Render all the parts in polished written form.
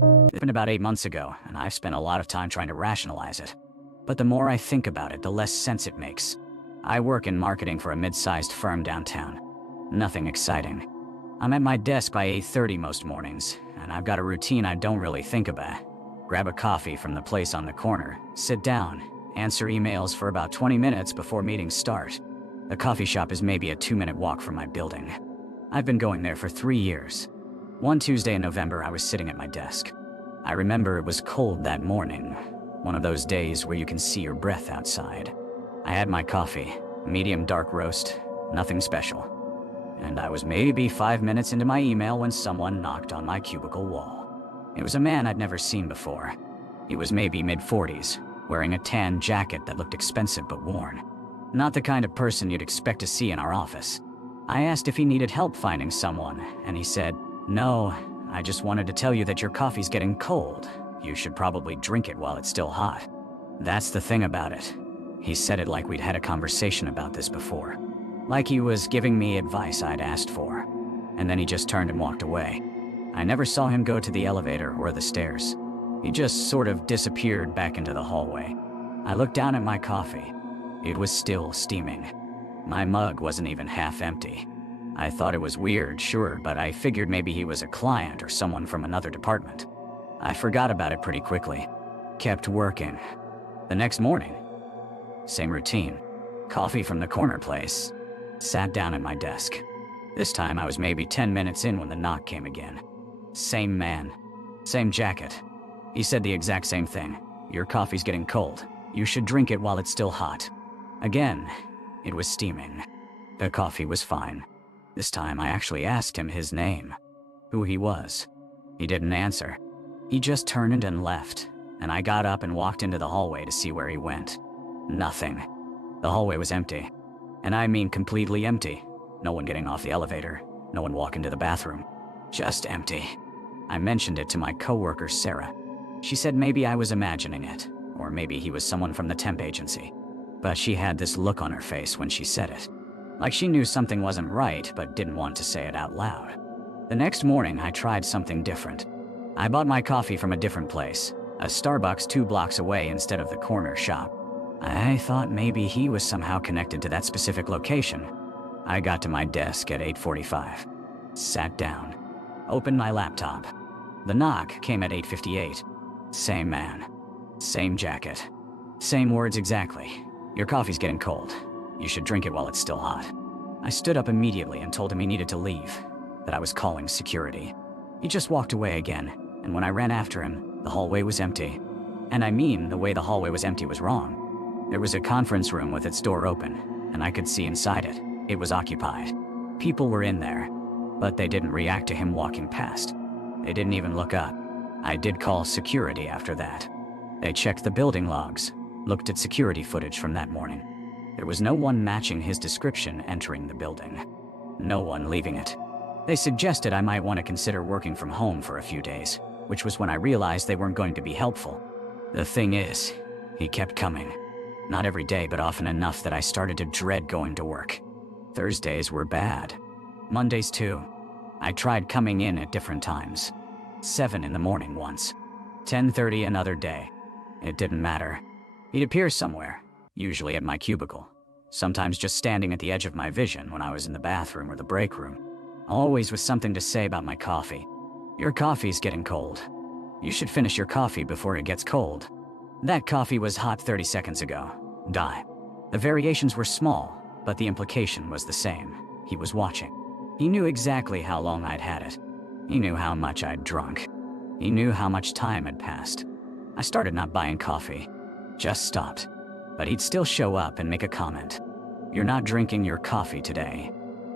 It happened about 8 months ago, and I've spent a lot of time trying to rationalize it. But the more I think about it, the less sense it makes. I work in marketing for a mid-sized firm downtown. Nothing exciting. I'm at my desk by 8:30 most mornings, and I've got a routine I don't really think about. Grab a coffee from the place on the corner, sit down, answer emails for about 20 minutes before meetings start. The coffee shop is maybe a 2-minute walk from my building. I've been going there for 3 years. One Tuesday in November, I was sitting at my desk. I remember it was cold that morning, one of those days where you can see your breath outside. I had my coffee, medium dark roast, nothing special. And I was maybe 5 minutes into my email when someone knocked on my cubicle wall. It was a man I'd never seen before. He was maybe mid-40s, wearing a tan jacket that looked expensive but worn. Not the kind of person you'd expect to see in our office. I asked if he needed help finding someone, and he said, "No, I just wanted to tell you that your coffee's getting cold. You should probably drink it while it's still hot." That's the thing about it. He said it like we'd had a conversation about this before. Like he was giving me advice I'd asked for. And then he just turned and walked away. I never saw him go to the elevator or the stairs. He just sort of disappeared back into the hallway. I looked down at my coffee. It was still steaming. My mug wasn't even half empty. I thought it was weird, sure, but I figured maybe he was a client or someone from another department. I forgot about it pretty quickly. Kept working. The next morning, same routine. Coffee from the corner place. Sat down at my desk. This time I was maybe 10 minutes in when the knock came again. Same man. Same jacket. He said the exact same thing. "Your coffee's getting cold. You should drink it while it's still hot." Again, it was steaming. The coffee was fine. This time I actually asked him his name, who he was. He didn't answer. He just turned and left, and I got up and walked into the hallway to see where he went. Nothing. The hallway was empty. And I mean completely empty. No one getting off the elevator, no one walking to the bathroom. Just empty. I mentioned it to my coworker Sarah. She said maybe I was imagining it, or maybe he was someone from the temp agency. But she had this look on her face when she said it. Like she knew something wasn't right, but didn't want to say it out loud. The next morning, I tried something different. I bought my coffee from a different place, a Starbucks 2 blocks away instead of the corner shop. I thought maybe he was somehow connected to that specific location. I got to my desk at 8:45. Sat down. Opened my laptop. The knock came at 8:58. Same man. Same jacket. Same words exactly. "Your coffee's getting cold. You should drink it while it's still hot." I stood up immediately and told him he needed to leave, that I was calling security. He just walked away again, and when I ran after him, the hallway was empty. And I mean, the way the hallway was empty was wrong. There was a conference room with its door open, and I could see inside it. It was occupied. People were in there, but they didn't react to him walking past. They didn't even look up. I did call security after that. They checked the building logs, looked at security footage from that morning. There was no one matching his description entering the building. No one leaving it. They suggested I might want to consider working from home for a few days, which was when I realized they weren't going to be helpful. The thing is, he kept coming. Not every day, but often enough that I started to dread going to work. Thursdays were bad. Mondays too. I tried coming in at different times. 7 in the morning once. 10:30 another day. It didn't matter. He'd appear somewhere, usually at my cubicle. Sometimes just standing at the edge of my vision when I was in the bathroom or the break room. Always with something to say about my coffee. "Your coffee's getting cold. You should finish your coffee before it gets cold." That coffee was hot 30 seconds ago. Die. The variations were small, but the implication was the same. He was watching. He knew exactly how long I'd had it. He knew how much I'd drunk. He knew how much time had passed. I started not buying coffee. Just stopped. But he'd still show up and make a comment. "You're not drinking your coffee today."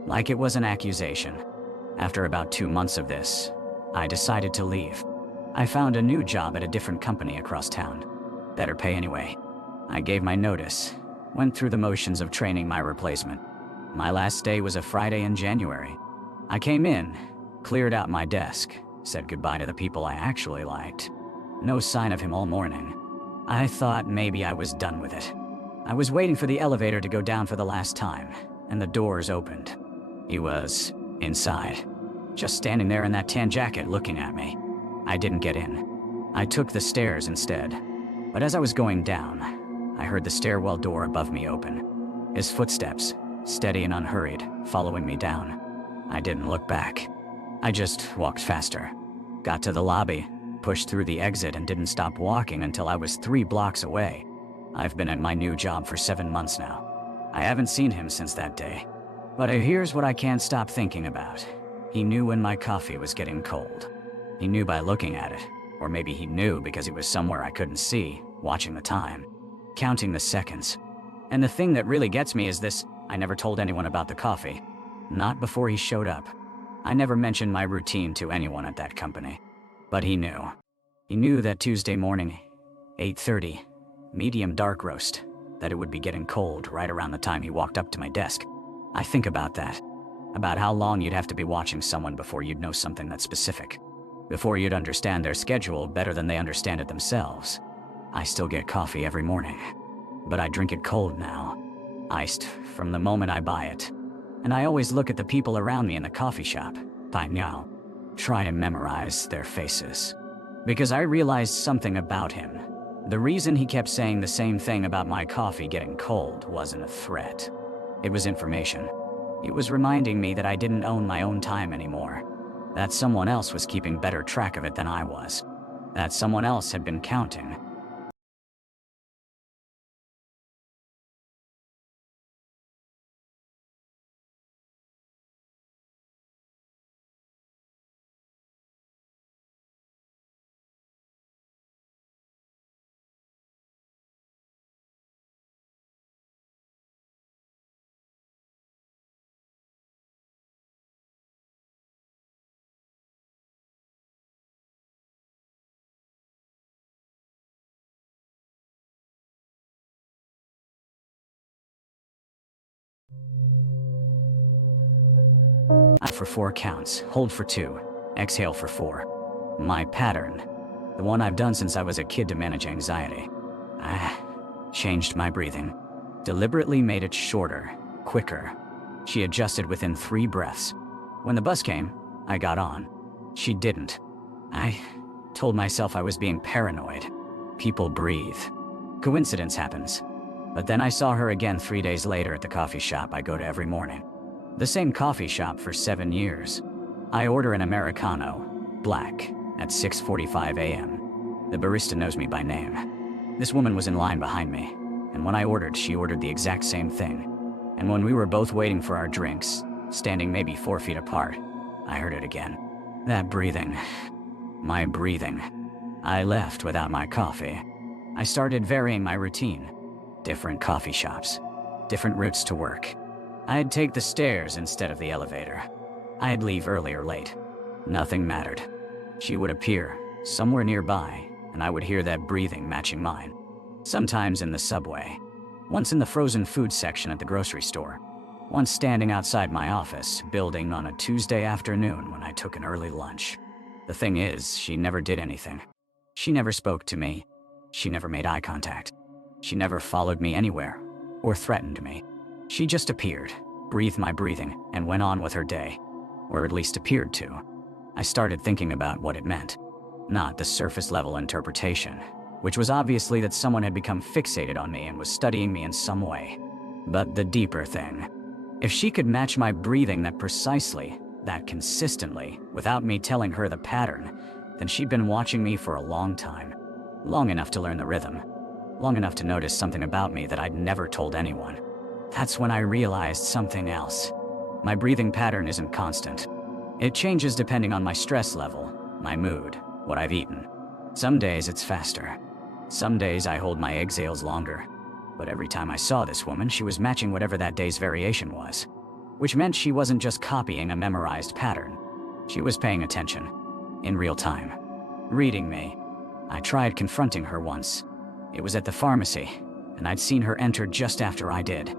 Like it was an accusation. After about 2 months of this, I decided to leave. I found a new job at a different company across town. Better pay anyway. I gave my notice, went through the motions of training my replacement. My last day was a Friday in January. I came in, cleared out my desk, said goodbye to the people I actually liked. No sign of him all morning. I thought maybe I was done with it. I was waiting for the elevator to go down for the last time, and the doors opened. He was inside, just standing there in that tan jacket looking at me. I didn't get in. I took the stairs instead. But as I was going down, I heard the stairwell door above me open. His footsteps, steady and unhurried, following me down. I didn't look back. I just walked faster. Got to the lobby, pushed through the exit, and didn't stop walking until I was 3 blocks away. I've been at my new job for 7 months now. I haven't seen him since that day. But here's what I can't stop thinking about. He knew when my coffee was getting cold. He knew by looking at it. Or maybe he knew because he was somewhere I couldn't see, watching the time, counting the seconds. And the thing that really gets me is this: I never told anyone about the coffee. Not before he showed up. I never mentioned my routine to anyone at that company. But he knew. He knew that Tuesday morning, 8:30, medium dark roast, that it would be getting cold right around the time he walked up to my desk. I think about that. About how long you'd have to be watching someone before you'd know something that specific. Before you'd understand their schedule better than they understand it themselves. I still get coffee every morning. But I drink it cold now. Iced from the moment I buy it. And I always look at the people around me in the coffee shop, by now, try to memorize their faces. Because I realized something about him. The reason he kept saying the same thing about my coffee getting cold wasn't a threat. It was information. It was reminding me that I didn't own my own time anymore. That someone else was keeping better track of it than I was. That someone else had been counting. For 4 counts, hold for 2, exhale for 4. My pattern. The one I've done since I was a kid to manage anxiety. I changed my breathing. Deliberately made it shorter, quicker. She adjusted within 3 breaths. When the bus came, I got on. She didn't. I told myself I was being paranoid. People breathe. Coincidence happens. But then I saw her again 3 days later at the coffee shop I go to every morning. The same coffee shop for 7 years. I order an Americano, black, at 6:45 a.m. The barista knows me by name. This woman was in line behind me, and when I ordered, she ordered the exact same thing. And when we were both waiting for our drinks, standing maybe 4 feet apart, I heard it again. That breathing. My breathing. I left without my coffee. I started varying my routine. Different coffee shops. Different routes to work. I'd take the stairs instead of the elevator. I'd leave early or late. Nothing mattered. She would appear, somewhere nearby, and I would hear that breathing matching mine. Sometimes in the subway. Once in the frozen food section at the grocery store. Once standing outside my office building on a Tuesday afternoon when I took an early lunch. The thing is, she never did anything. She never spoke to me. She never made eye contact. She never followed me anywhere, or threatened me. She just appeared, breathed my breathing, and went on with her day. Or at least appeared to. I started thinking about what it meant. Not the surface-level interpretation, which was obviously that someone had become fixated on me and was studying me in some way. But the deeper thing. If she could match my breathing that precisely, that consistently, without me telling her the pattern, then she'd been watching me for a long time. Long enough to learn the rhythm. Long enough to notice something about me that I'd never told anyone. That's when I realized something else. My breathing pattern isn't constant. It changes depending on my stress level, my mood, what I've eaten. Some days it's faster. Some days I hold my exhales longer. But every time I saw this woman, she was matching whatever that day's variation was. Which meant she wasn't just copying a memorized pattern. She was paying attention. In real time. Reading me. I tried confronting her once. It was at the pharmacy, and I'd seen her enter just after I did.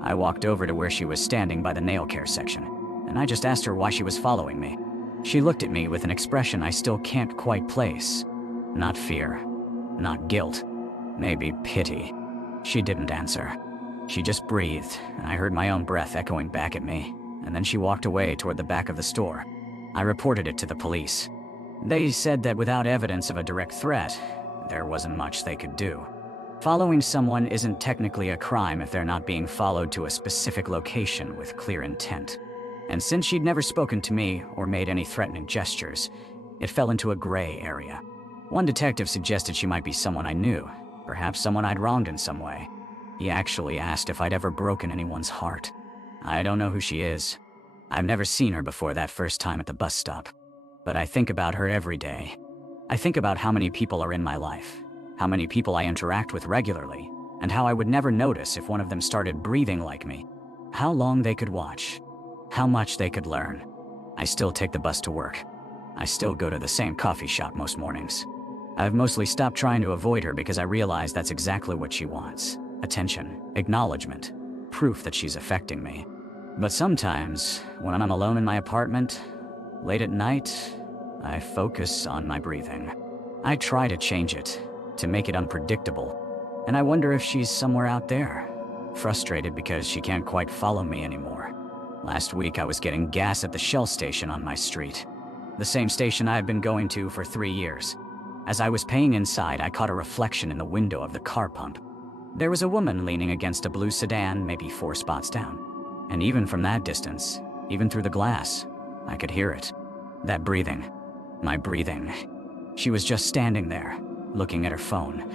I walked over to where she was standing by the nail care section, and I just asked her why she was following me. She looked at me with an expression I still can't quite place. Not fear. Not guilt. Maybe pity. She didn't answer. She just breathed, and I heard my own breath echoing back at me, and then she walked away toward the back of the store. I reported it to the police. They said that without evidence of a direct threat, there wasn't much they could do. Following someone isn't technically a crime if they're not being followed to a specific location with clear intent. And since she'd never spoken to me or made any threatening gestures, it fell into a gray area. One detective suggested she might be someone I knew, perhaps someone I'd wronged in some way. He actually asked if I'd ever broken anyone's heart. I don't know who she is. I've never seen her before that first time at the bus stop. But I think about her every day. I think about how many people are in my life, how many people I interact with regularly, and how I would never notice if one of them started breathing like me. How long they could watch. How much they could learn. I still take the bus to work. I still go to the same coffee shop most mornings. I've mostly stopped trying to avoid her because I realize that's exactly what she wants. Attention, acknowledgement, proof that she's affecting me. But sometimes, when I'm alone in my apartment, late at night, I focus on my breathing. I try to change it, to make it unpredictable. And I wonder if she's somewhere out there, frustrated because she can't quite follow me anymore. Last week I was getting gas at the Shell station on my street. The same station I've been going to for 3 years. As I was paying inside, I caught a reflection in the window of the car pump. There was a woman leaning against a blue sedan, maybe 4 spots down. And even from that distance, even through the glass, I could hear it. That breathing. My breathing. She was just standing there, looking at her phone,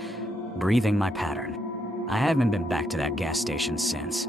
breathing my pattern. I haven't been back to that gas station since.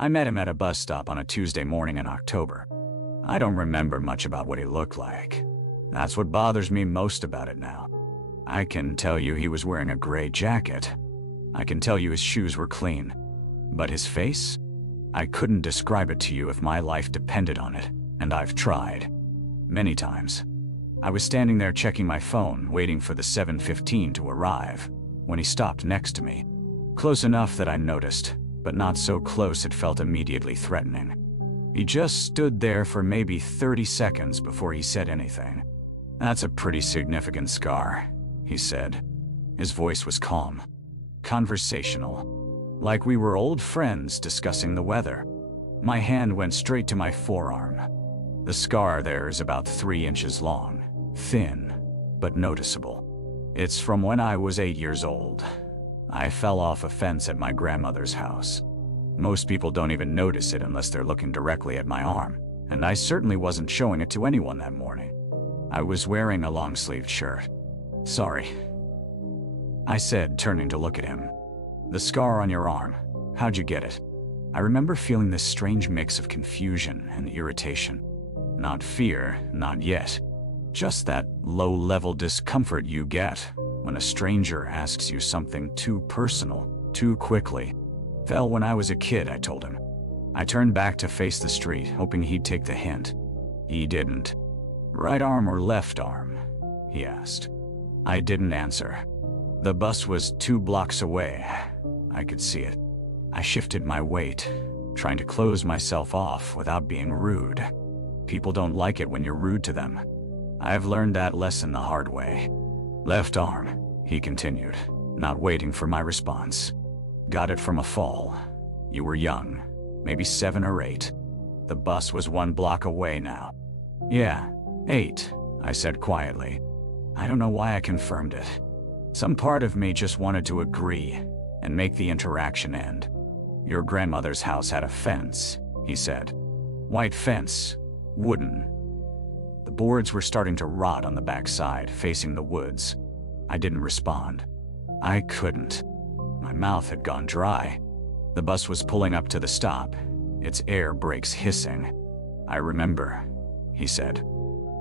I met him at a bus stop on a Tuesday morning in October. I don't remember much about what he looked like. That's what bothers me most about it now. I can tell you he was wearing a gray jacket. I can tell you his shoes were clean. But his face? I couldn't describe it to you if my life depended on it, and I've tried. Many times. I was standing there checking my phone, waiting for the 7:15 to arrive, when he stopped next to me. Close enough that I noticed, but not so close it felt immediately threatening. He just stood there for maybe 30 seconds before he said anything. "That's a pretty significant scar," he said. His voice was calm, conversational, like we were old friends discussing the weather. My hand went straight to my forearm. The scar there is about 3 inches long, thin, but noticeable. It's from when I was 8 years old. I fell off a fence at my grandmother's house. Most people don't even notice it unless they're looking directly at my arm, and I certainly wasn't showing it to anyone that morning. I was wearing a long-sleeved shirt. "Sorry," I said, turning to look at him. "The scar on your arm, how'd you get it?" I remember feeling this strange mix of confusion and irritation. Not fear, not yet. Just that low-level discomfort you get when a stranger asks you something too personal, too quickly. "Fell when I was a kid," I told him. I turned back to face the street, hoping he'd take the hint. He didn't. "Right arm or left arm?" he asked. I didn't answer. The bus was 2 blocks away. I could see it. I shifted my weight, trying to close myself off without being rude. People don't like it when you're rude to them. I've learned that lesson the hard way. "Left arm," he continued, not waiting for my response. "Got it from a fall. You were young, maybe 7 or 8. The bus was 1 block away now." "Yeah, 8, I said quietly. I don't know why I confirmed it. Some part of me just wanted to agree and make the interaction end. "Your grandmother's house had a fence," he said. White fence. Wooden. The boards were starting to rot on the backside, facing the woods. I didn't respond. I couldn't. My mouth had gone dry. The bus was pulling up to the stop, its air brakes hissing. "I remember," he said.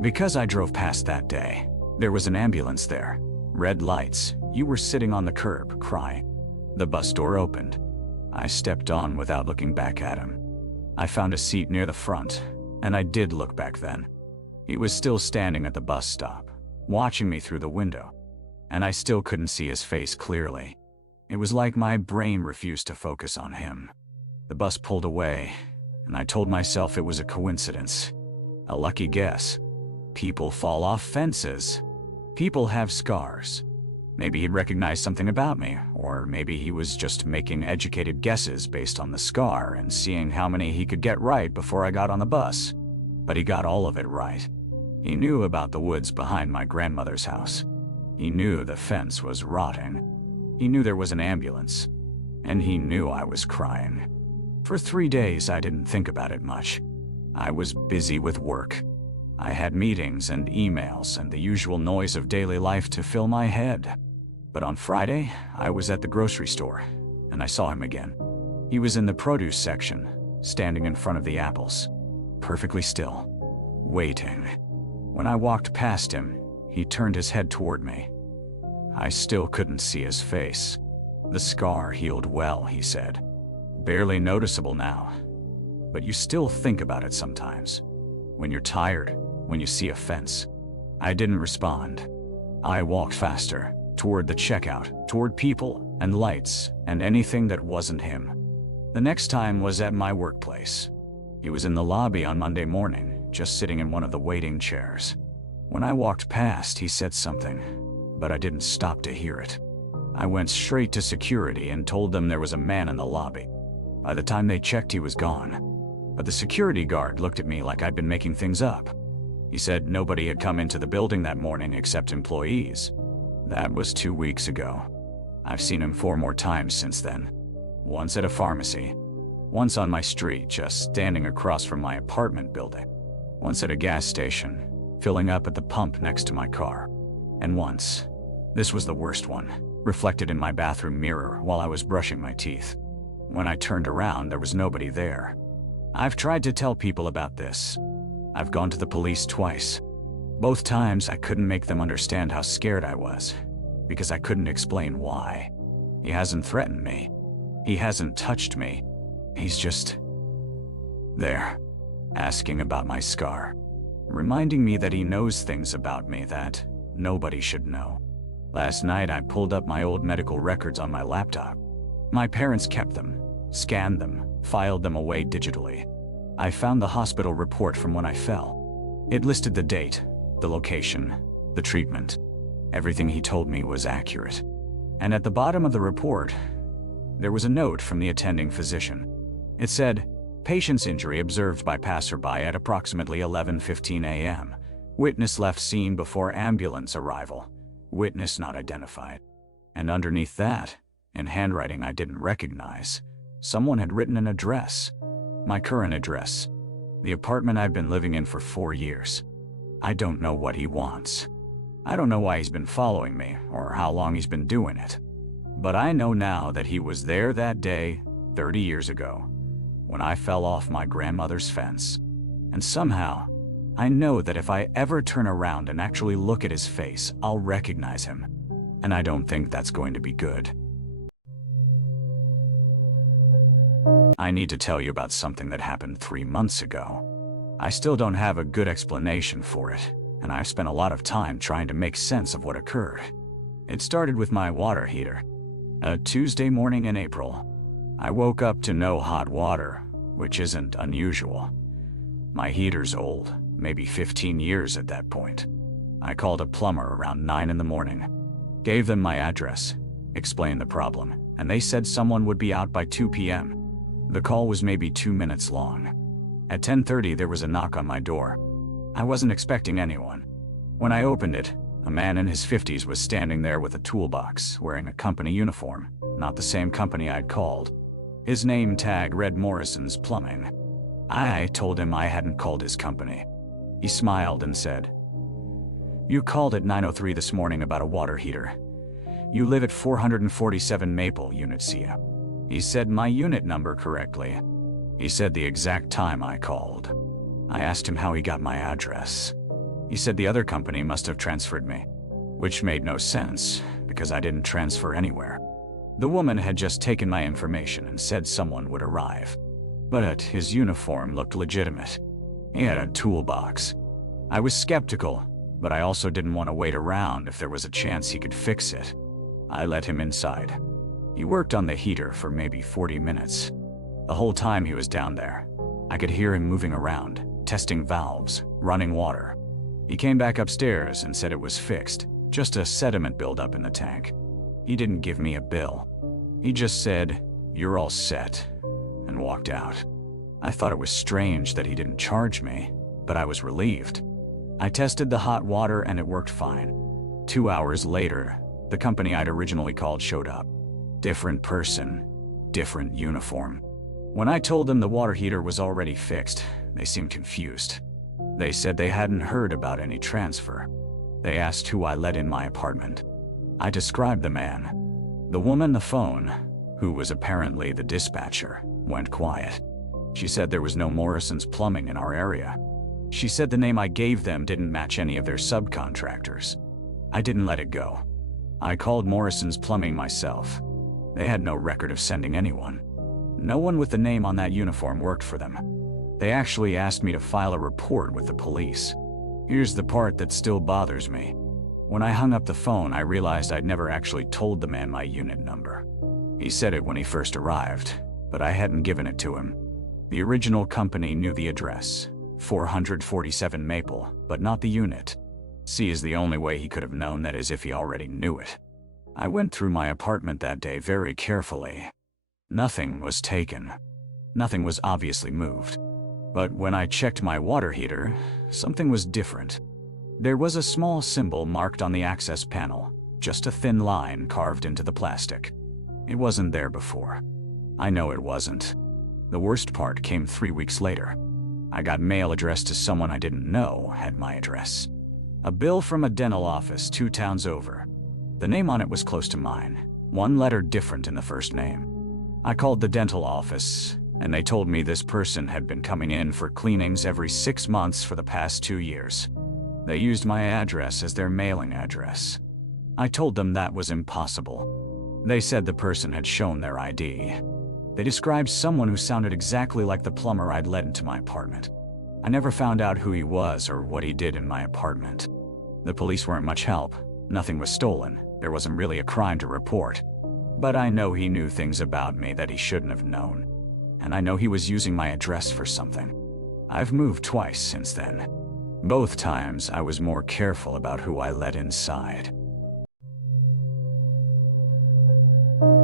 "Because I drove past that day. There was an ambulance there. Red lights. You were sitting on the curb, crying." The bus door opened. I stepped on without looking back at him. I found a seat near the front, and I did look back then. He was still standing at the bus stop, watching me through the window, and I still couldn't see his face clearly. It was like my brain refused to focus on him. The bus pulled away, and I told myself it was a coincidence. A lucky guess. People fall off fences. People have scars. Maybe he'd recognized something about me, or maybe he was just making educated guesses based on the scar and seeing how many he could get right before I got on the bus. But he got all of it right. He knew about the woods behind my grandmother's house. He knew the fence was rotting. He knew there was an ambulance. And he knew I was crying. For 3 days, I didn't think about it much. I was busy with work. I had meetings and emails and the usual noise of daily life to fill my head. But on Friday, I was at the grocery store, and I saw him again. He was in the produce section, standing in front of the apples, perfectly still, waiting. When I walked past him, he turned his head toward me. I still couldn't see his face. "The scar healed well," he said. "Barely noticeable now. But you still think about it sometimes. When you're tired, when you see a fence." I didn't respond. I walked faster, toward the checkout, toward people and lights and anything that wasn't him. The next time was at my workplace. He was in the lobby on Monday morning, just sitting in one of the waiting chairs. When I walked past, he said something, but I didn't stop to hear it. I went straight to security and told them there was a man in the lobby. By the time they checked, he was gone. But the security guard looked at me like I'd been making things up. He said nobody had come into the building that morning except employees. That was 2 weeks ago. I've seen him 4 more times since then. Once at a pharmacy. Once on my street, just standing across from my apartment building. Once at a gas station, filling up at the pump next to my car. And once, this was the worst one, reflected in my bathroom mirror while I was brushing my teeth. When I turned around, there was nobody there. I've tried to tell people about this. I've gone to the police twice. Both times I couldn't make them understand how scared I was, because I couldn't explain why. He hasn't threatened me. He hasn't touched me. He's just there, asking about my scar, reminding me that he knows things about me that nobody should know. Last night I pulled up my old medical records on my laptop. My parents kept them, scanned them, filed them away digitally. I found the hospital report from when I fell. It listed the date, the location, the treatment. Everything he told me was accurate. And at the bottom of the report, there was a note from the attending physician. It said, "Patient's injury observed by passerby at approximately 11:15 a.m. Witness left scene before ambulance arrival. Witness not identified." And underneath that, in handwriting I didn't recognize, someone had written an address. My current address. The apartment I've been living in for 4 years. I don't know what he wants. I don't know why he's been following me or how long he's been doing it. But I know now that he was there that day, 30 years ago, when I fell off my grandmother's fence. And somehow, I know that if I ever turn around and actually look at his face, I'll recognize him. And I don't think that's going to be good. I need to tell you about something that happened 3 months ago. I still don't have a good explanation for it, and I've spent a lot of time trying to make sense of what occurred. It started with my water heater. A Tuesday morning in April, I woke up to no hot water, which isn't unusual. My heater's old, maybe 15 years at that point. I called a plumber around 9 in the morning, gave them my address, explained the problem, and they said someone would be out by 2 p.m. The call was maybe 2 minutes long. At 10:30, there was a knock on my door. I wasn't expecting anyone. When I opened it, a man in his 50s was standing there with a toolbox, wearing a company uniform, not the same company I'd called. His name tag read Morrison's Plumbing. I told him I hadn't called his company. He smiled and said, "You called at 9:03 this morning about a water heater. You live at 447 Maple, Unit C." He said my unit number correctly. He said the exact time I called. I asked him how he got my address. He said the other company must have transferred me, which made no sense because I didn't transfer anywhere. The woman had just taken my information and said someone would arrive. But his uniform looked legitimate. He had a toolbox. I was skeptical, but I also didn't want to wait around if there was a chance he could fix it. I let him inside. He worked on the heater for maybe 40 minutes. The whole time he was down there, I could hear him moving around, testing valves, running water. He came back upstairs and said it was fixed, just a sediment buildup in the tank. He didn't give me a bill. He just said, "You're all set," and walked out. I thought it was strange that he didn't charge me, but I was relieved. I tested the hot water and it worked fine. 2 hours later, the company I'd originally called showed up. Different person, different uniform. When I told them the water heater was already fixed, they seemed confused. They said they hadn't heard about any transfer. They asked who I let in my apartment. I described the man. The woman on the phone, who was apparently the dispatcher, went quiet. She said there was no Morrison's Plumbing in our area. She said the name I gave them didn't match any of their subcontractors. I didn't let it go. I called Morrison's Plumbing myself. They had no record of sending anyone. No one with the name on that uniform worked for them. They actually asked me to file a report with the police. Here's the part that still bothers me. When I hung up the phone, I realized I'd never actually told the man my unit number. He said it when he first arrived, but I hadn't given it to him. The original company knew the address, 447 Maple, but not the unit. C is the only way he could have known that, is if he already knew it. I went through my apartment that day very carefully. Nothing was taken. Nothing was obviously moved. But when I checked my water heater, something was different. There was a small symbol marked on the access panel, just a thin line carved into the plastic. It wasn't there before. I know it wasn't. The worst part came 3 weeks later. I got mail addressed to someone I didn't know had my address. A bill from a dental office 2 towns over. The name on it was close to mine, 1 letter different in the first name. I called the dental office, and they told me this person had been coming in for cleanings every 6 months for the past 2 years. They used my address as their mailing address. I told them that was impossible. They said the person had shown their ID. They described someone who sounded exactly like the plumber I'd let into my apartment. I never found out who he was or what he did in my apartment. The police weren't much help. Nothing was stolen. There wasn't really a crime to report. But I know he knew things about me that he shouldn't have known. And I know he was using my address for something. I've moved twice since then. Both times I was more careful about who I let inside.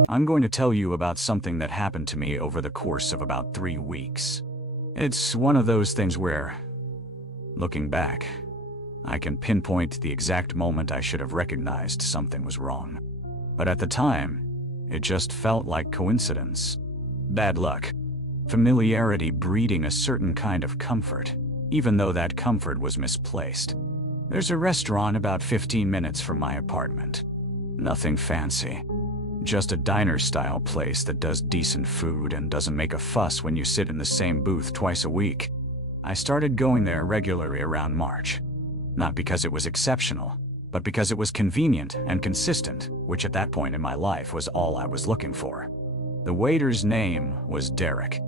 I'm going to tell you about something that happened to me over the course of about 3 weeks. It's one of those things where, looking back, I can pinpoint the exact moment I should have recognized something was wrong. But at the time, it just felt like coincidence. Bad luck. Familiarity breeding a certain kind of comfort, even though that comfort was misplaced. There's a restaurant about 15 minutes from my apartment. Nothing fancy. Just a diner-style place that does decent food and doesn't make a fuss when you sit in the same booth twice a week. I started going there regularly around March. Not because it was exceptional, but because it was convenient and consistent, which at that point in my life was all I was looking for. The waiter's name was Derek.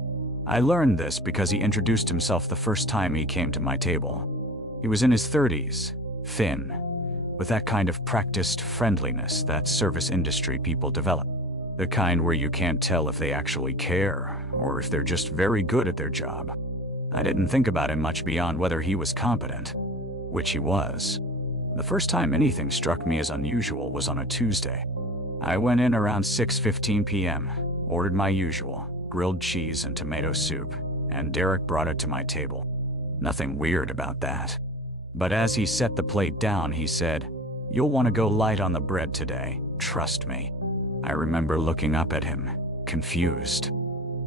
I learned this because he introduced himself the first time he came to my table. He was in his 30s, thin, with that kind of practiced friendliness that service industry people develop. The kind where you can't tell if they actually care, or if they're just very good at their job. I didn't think about him much beyond whether he was competent, which he was. The first time anything struck me as unusual was on a Tuesday. I went in around 6:15 p.m., ordered my usual, grilled cheese and tomato soup, and Derek brought it to my table. Nothing weird about that. But as he set the plate down, he said, "You'll want to go light on the bread today, trust me." I remember looking up at him, confused.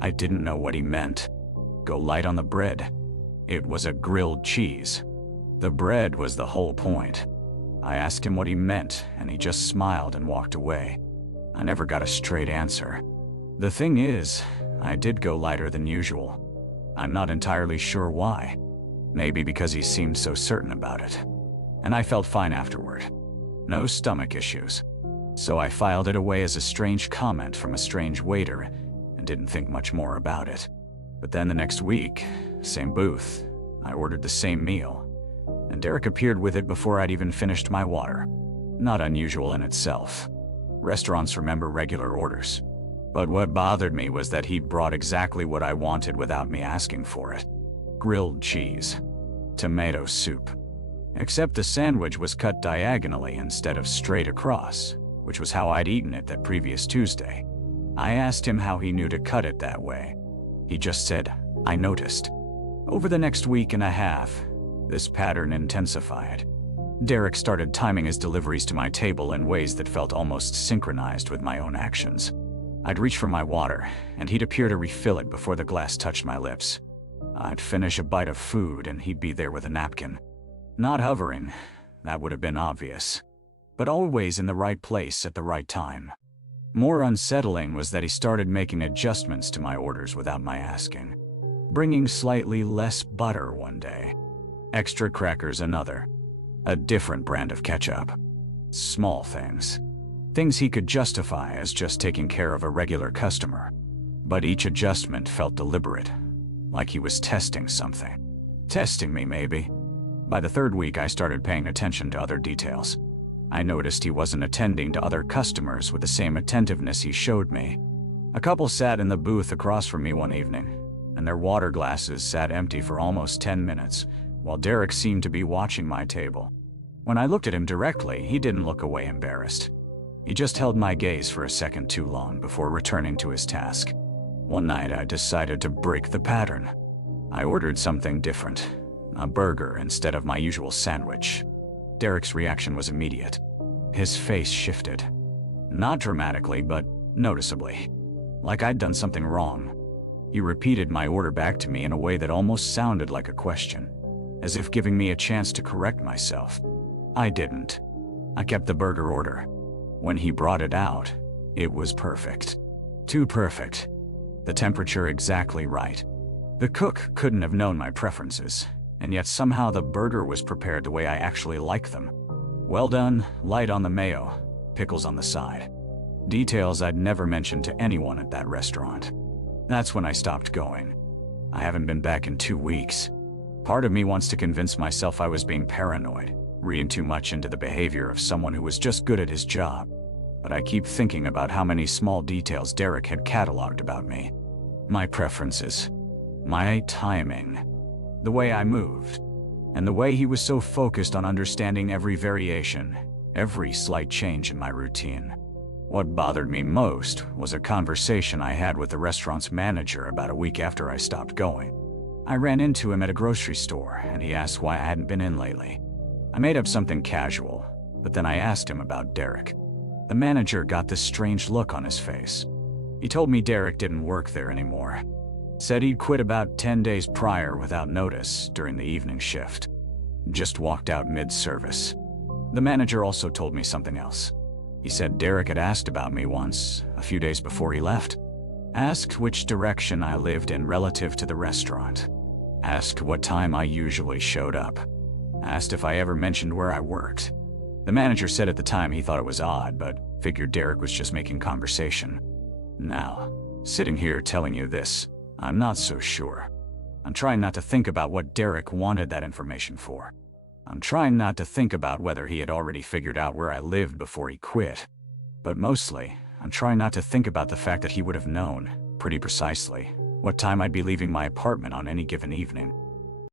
I didn't know what he meant. Go light on the bread. It was a grilled cheese. The bread was the whole point. I asked him what he meant, and he just smiled and walked away. I never got a straight answer. The thing is, I did go lighter than usual. I'm not entirely sure why. Maybe because he seemed so certain about it. And I felt fine afterward. No stomach issues. So I filed it away as a strange comment from a strange waiter and didn't think much more about it. But then the next week, same booth, I ordered the same meal, and Derek appeared with it before I'd even finished my water. Not unusual in itself. Restaurants remember regular orders. But what bothered me was that he'd brought exactly what I wanted without me asking for it. Grilled cheese. Tomato soup. Except the sandwich was cut diagonally instead of straight across, which was how I'd eaten it that previous Tuesday. I asked him how he knew to cut it that way. He just said, "I noticed." Over the next week and a half, this pattern intensified. Derek started timing his deliveries to my table in ways that felt almost synchronized with my own actions. I'd reach for my water, and he'd appear to refill it before the glass touched my lips. I'd finish a bite of food, and he'd be there with a napkin. Not hovering, that would have been obvious, but always in the right place at the right time. More unsettling was that he started making adjustments to my orders without my asking. Bringing slightly less butter one day, extra crackers another, a different brand of ketchup. Small things. Things he could justify as just taking care of a regular customer. But each adjustment felt deliberate, like he was testing something. Testing me, maybe. By the third week, I started paying attention to other details. I noticed he wasn't attending to other customers with the same attentiveness he showed me. A couple sat in the booth across from me one evening, and their water glasses sat empty for almost 10 minutes, while Derek seemed to be watching my table. When I looked at him directly, he didn't look away embarrassed. He just held my gaze for a second too long before returning to his task. One night, I decided to break the pattern. I ordered something different, a burger instead of my usual sandwich. Derek's reaction was immediate. His face shifted. Not dramatically, but noticeably. Like I'd done something wrong. He repeated my order back to me in a way that almost sounded like a question, as if giving me a chance to correct myself. I didn't. I kept the burger order. When he brought it out, it was perfect. Too perfect. The temperature exactly right. The cook couldn't have known my preferences, and yet somehow the burger was prepared the way I actually like them. Well done, light on the mayo, pickles on the side. Details I'd never mentioned to anyone at that restaurant. That's when I stopped going. I haven't been back in 2 weeks. Part of me wants to convince myself I was being paranoid, reading too much into the behavior of someone who was just good at his job. But I keep thinking about how many small details Derek had cataloged about me. My preferences, my timing, the way I moved, and the way he was so focused on understanding every variation, every slight change in my routine. What bothered me most was a conversation I had with the restaurant's manager about a week after I stopped going. I ran into him at a grocery store, and he asked why I hadn't been in lately. I made up something casual, but then I asked him about Derek. The manager got this strange look on his face. He told me Derek didn't work there anymore. Said he'd quit about 10 days prior without notice during the evening shift. Just walked out mid-service. The manager also told me something else. He said Derek had asked about me once, a few days before he left. Asked which direction I lived in relative to the restaurant. Asked what time I usually showed up. Asked if I ever mentioned where I worked. The manager said at the time he thought it was odd, but figured Derek was just making conversation. Now, sitting here telling you this, I'm not so sure. I'm trying not to think about what Derek wanted that information for. I'm trying not to think about whether he had already figured out where I lived before he quit. But mostly, I'm trying not to think about the fact that he would have known, pretty precisely, what time I'd be leaving my apartment on any given evening.